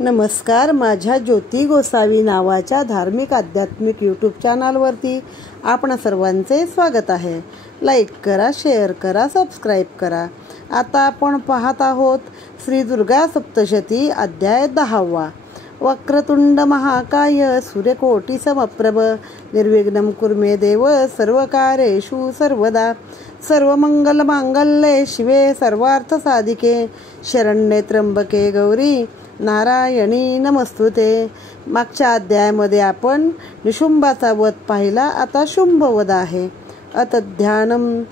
नमस्कार. माझ्या ज्योती गोसावी नावाच्या धार्मिक आध्यात्मिक यूट्यूब चॅनलवरती आपण सर्वांचे स्वागत आहे. लाईक करा, शेअर करा, सबस्क्राईब करा. आता आपण पाहत आहोत श्री दुर्गा सप्तशती अध्याय 10. वक्रतुंड महाकाय सूर्यकोटी समप्रभ निर्विघ्नं कुर्मे देव सर्वकार्येषु सर्वदा. सर्वमंगल मांगल्ये शिवे सर्वार्थ साधिके शरण्ये त्र्यंबके गौरी नारायणी नमस्तुते. मागच्या अध्यायामध्ये आपण निशुंभाचा वध पाहिला. आता शुंभ वध आहे. अतध्यानम.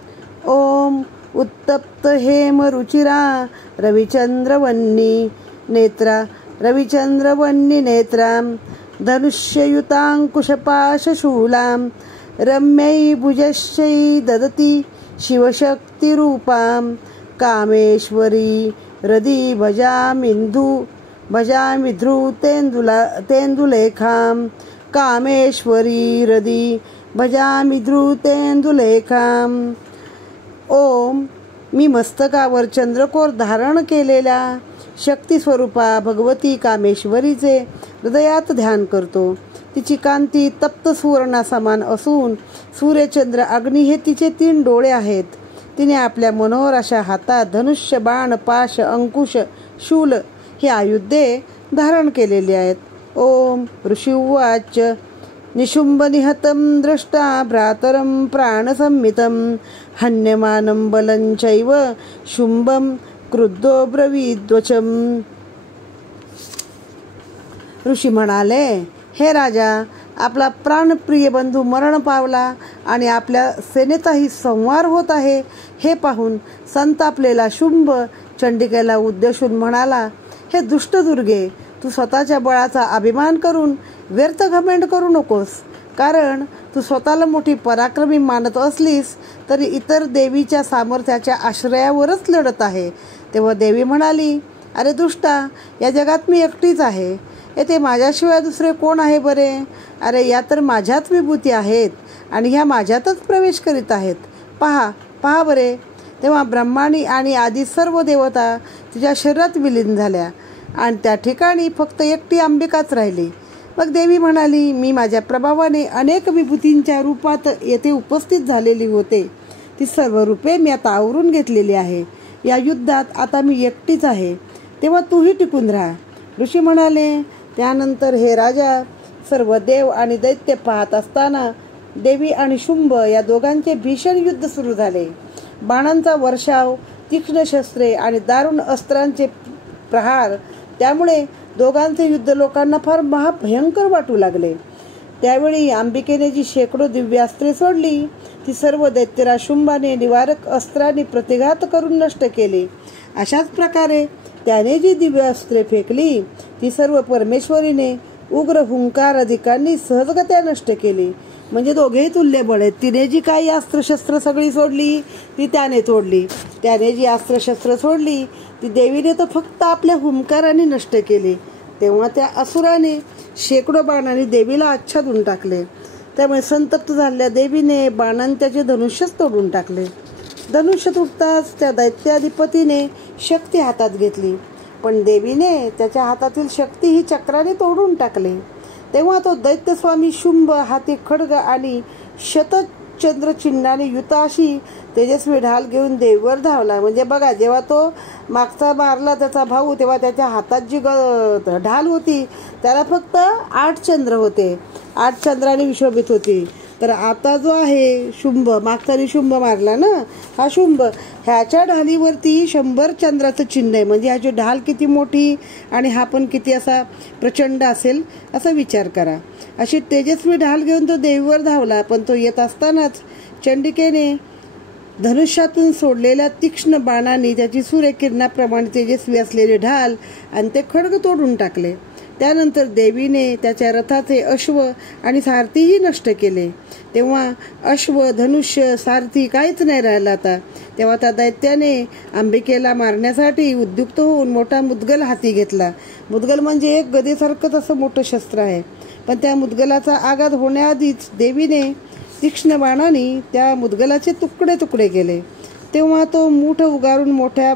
ओम उत्तप्त हेम रुचिरा रविचंद्रवन्नी नेत्रा रविचंद्रवन्नी नेत्रां धनुष्ययुतांकुशपाशशूलां रम्यै भुजश्चै ददती शिवशक्तिरूपां कामेश्वरी हृदि भजामिध्रु तेन्दुलेखां कामेश्वरी हृदि भजामिध्रु तेन्दुलेखां. ओम. मी मस्तकावर चंद्रकोर धारण केलेल्या शक्ती स्वरूपा भगवती कामेश्वरीचे हृदयात ध्यान करतो. तिची कांती तप्त सुवर्णा समान असून सूर्यचंद्र अग्नी हे तिचे 3 डोळे आहेत. तिने आपल्या मनोहर अशा हातात धनुष्य, बाण, पाश, अंकुश, शूल ही आयुधे धारण केलेली आहेत. ओम. ऋषी उवाच. निशुंभ निहतं दृष्टा भ्रातरं प्राणसंमितं हन्यमानं बलंचैव शुंभं क्रुद्धो ब्रवीद्वचम्. ऋषी म्हणाले, हे राजा, आपला प्राणप्रिय बंधू मरण पावला आणि आपल्या सेनेचाही संहार होत आहे हे पाहून संतापलेला शुंभ चंडिकेला उद्देशून म्हणाला, हे दुष्ट दुर्गे, तू स्वतःच्या बळाचा अभिमान करून व्यर्थ घमेंड करू नकोस. कारण तू स्वतःला मोठी पराक्रमी मानत असलीस तरी इतर देवीच्या सामर्थ्याच्या आश्रयावरच लढत आहे. तेव्हा देवी म्हणाली, अरे दुष्टा, या जगात मी एकटीच आहे. येथे माझ्याशिवाय दुसरे कोण आहे बरे? अरे या तर माझ्याच विभूती आहेत आणि ह्या माझ्यातच प्रवेश करीत आहेत. पहा बरे. तेव्हा ब्रह्माणी आणि आदी सर्व देवता तिच्या शरीरात विलीन झाल्या आणि त्या ठिकाणी फक्त एकटी अंबिकाच राहिली. मग देवी म्हणाली, मी माझ्या प्रभावाने अनेक विभूतींच्या रूपात येथे उपस्थित झालेली होते. ती सर्व रूपे मी आता आवरून घेतलेली आहे. या युद्धात आता मी एकटीच आहे. तेव्हा तूही टिकून राहा. ऋषी म्हणाले. त्यानंतर हे राजा, सर्व देव आणि दैत्य पाहत असताना देवी आणि शुंभ या दोघांचे भीषण युद्ध सुरू झाले. बाणांचा वर्षाव, तीक्ष्ण शस्त्रे आणि दारुण अस्त्रांचे प्रहार, त्यामुळे दोघांचे युद्ध लोकांना फार महाभयंकर वाटू लागले. त्यावेळी अंबिकेने जी शेकडो दिव्यास्त्रे सोडली ती सर्व दैत्यराज शुंभाने निवारक अस्त्रांनी प्रतिघात करून नष्ट केली. अशाच प्रकारे त्याने जी दिव्यास्त्रे फेकली ती सर्व परमेश्वरीने उग्र हुंकार अधिकांनी सहजगत्या नष्ट केली. म्हणजे दोघेही तुल्यबळ आहेत. तिने जी काही अस्त्रशस्त्र सगळी सोडली ती त्याने तोडली. त्याने जी अस्त्रशस्त्र सोडली ती देवीने तर फक्त आपल्या हुंकाराने नष्ट केली. तेव्हा त्या असुराने शेकडो बाणांनी देवीला आच्छादून टाकले. त्यामुळे संतप्त झालेल्या देवीने बाणांनी त्याचे धनुष्यच तोडून टाकले. धनुष्य तुटताच त्या दैत्याधिपतीने शक्ती हातात घेतली, पण देवीने त्याच्या हातातील शक्ती ही चक्राने तोडून टाकले. तेव्हा तो दैत्यस्वामी शुंभ हाती खड्ग आणि शतचंद्र चिन्हाने युत अशी तेजस्वी ढाल घेऊन देवीवर धावला. म्हणजे बघा, जेव्हा तो मागचा मारला त्याचा भाऊ, तेव्हा त्याच्या हातात जी ढाल होती त्याला फक्त 8 चंद्र होते. 8 चंद्राने विशोभित होती. तर आता जो आहे शुंभ, मागचा शुंभ मारला ना, हा शुंभ, ह्याच्या ढालीवरती 100 चंद्राचं चिन्ह आहे. म्हणजे ह्याची ढाल किती मोठी आणि हा पण किती असा प्रचंड असेल असा विचार करा. अशी तेजस्वी ढाल घेऊन तो देवीवर धावला. पण तो येत असतानाच चंडिकेने धनुष्यातून सोडलेल्या तीक्ष्ण बाणांनी त्याची सूर्यकिरणाप्रमाणे तेजस्वी असलेले ढाल आणि ते खड्ग तोडून टाकले. त्यानंतर देवीने त्याच्या रथाचे अश्व आणि सारथीही नष्ट केले. तेव्हा अश्व, धनुष्य, सारथी काहीच नाही राहिला आता. तेव्हा त्या दैत्याने अंबिकेला मारण्यासाठी उद्युक्त होऊन मोठा मुद्गल हाती घेतला. मुद्गल म्हणजे एक गदेसारखंच असं मोठं शस्त्र आहे. पण त्या मुद्गलाचा आघात होण्याआधीच देवीने तीक्ष्ण बाणाने त्या मुद्गलाचे तुकडे तुकडे केले. तेव्हा तो मूठ उगारून मोठ्या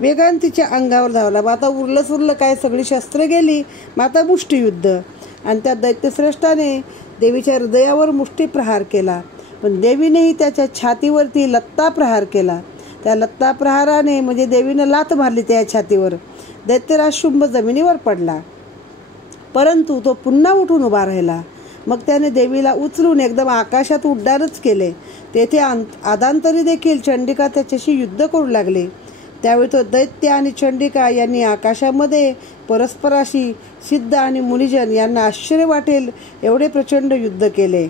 वेगाने तिच्या अंगावर धावला. मग आता उरलं काय, सगळी शस्त्र गेली. मग आता मुष्टियुद्ध. आणि त्या दैत्यश्रेष्ठाने देवीच्या हृदयावर मुष्टी प्रहार केला, पण देवीनेही त्याच्या छातीवरती लत्ता प्रहार केला. त्या लत्ता प्रहाराने म्हणजे देवीनं लात मारली त्या छातीवर. दैत्यराज शुंभ जमिनीवर पडला, परंतु तो पुन्हा उठून उभा राहिला. मग त्याने देवीला उचलून एकदम आकाशात उड्डाणच केले. तेथे आदांतरी देखील चंडिका त्याच्याशी युद्ध करू लागले. त्यावेळी तो दैत्य आणि चंडिका यांनी आकाशामध्ये परस्पराशी सिद्ध आणि मुनिजन यांना आश्चर्य वाटेल एवढे प्रचंड युद्ध केले.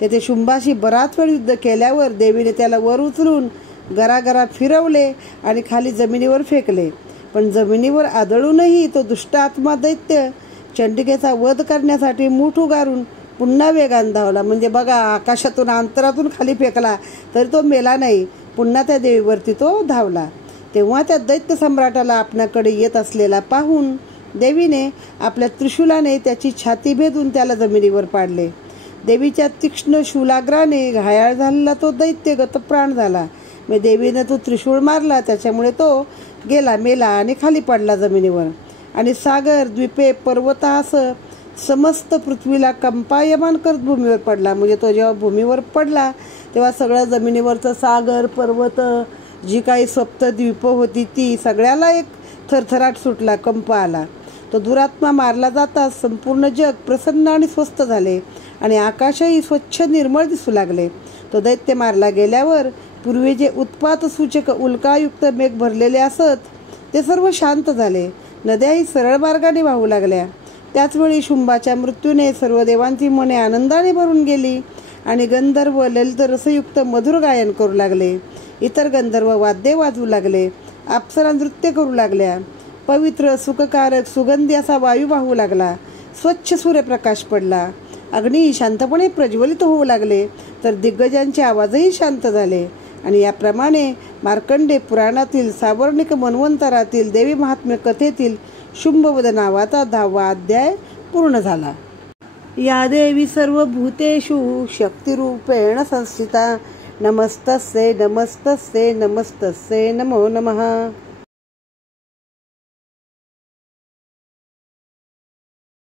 तेथे शुंभाशी बराच वेळ युद्ध केल्यावर देवीने त्याला वर उचलून गरागरा फिरवले आणि खाली जमिनीवर फेकले. पण जमिनीवर आदळूनही तो दुष्ट आत्मा दैत्य चंडिकेचा वध करण्यासाठी मूठ उगारून पुन्हा वेगाने धावला. म्हणजे बघा, आकाशातून अंतरातून खाली फेकला तरी तो मेला नाही, पुन्हा त्या देवीवरती तो धावला. तेव्हा त्या दैत्य सम्राटाला आपल्याकडे येत असलेला पाहून देवीने आपल्या त्रिशूलाने त्याची छाती भेदून त्याला जमिनीवर पाडले. देवीच्या तीक्ष्ण शूलाग्राने घायाळ झालेला तो दैत्य गतप्राण झाला. मग देवीने तो त्रिशूळ मारला, त्याच्यामुळे तो मेला आणि खाली पडला जमिनीवर. आणि सागर, द्वीपे, पर्वतासह समस्त पृथ्वीला कंपायमान करत भूमीवर पडला. म्हणजे तो जेव्हा भूमीवर पडला तेव्हा सगळं जमिनीवरचं सागर, पर्वत, जी काही सप्तद्वीप होती ती सगळ्याला एक थरथराट सुटला, कंप आला. तो दुरात्मा मारला जाताच संपूर्ण जग प्रसन्न आणि स्वस्थ झाले आणि आकाशही स्वच्छ निर्मळ दिसू लागले. तो दैत्य मारला गेल्यावर पूर्वी जे उत्पात सूचक उल्कायुक्त मेघ भरलेले असत ते सर्व शांत झाले. नद्याही सरळ मार्गाने वाहू लागल्या. त्याचवेळी शुंभाच्या मृत्यूने सर्व देवांची मने आनंदाने भरून गेली आणि गंधर्व ललित रसयुक्त मधुर गायन करू लागले. इतर गंधर्व वाद्ये वाजवू लागले. अप्सरा नृत्य करू लागल्या. पवित्र, सुखकारक, सुगंधी असा वायू वाहू लागला. स्वच्छ सूर्यप्रकाश पडला. अग्नी शांतपणे प्रज्वलित होऊ लागले. तर दिग्गजांचे आवाजही शांत झाले. आणि याप्रमाणे मार्कंडे पुराणातील सावर्णिक मन्वंतरातील देवी महात्म्य कथेतील शुंभवध नावाचा 10वा अध्याय पूर्ण झाला. या देवी सर्वभूतेषु शक्तिरूपेण संस्थिता. नमस्तस्यै नमस्तस्यै नमस्तस्यै नमो नमः.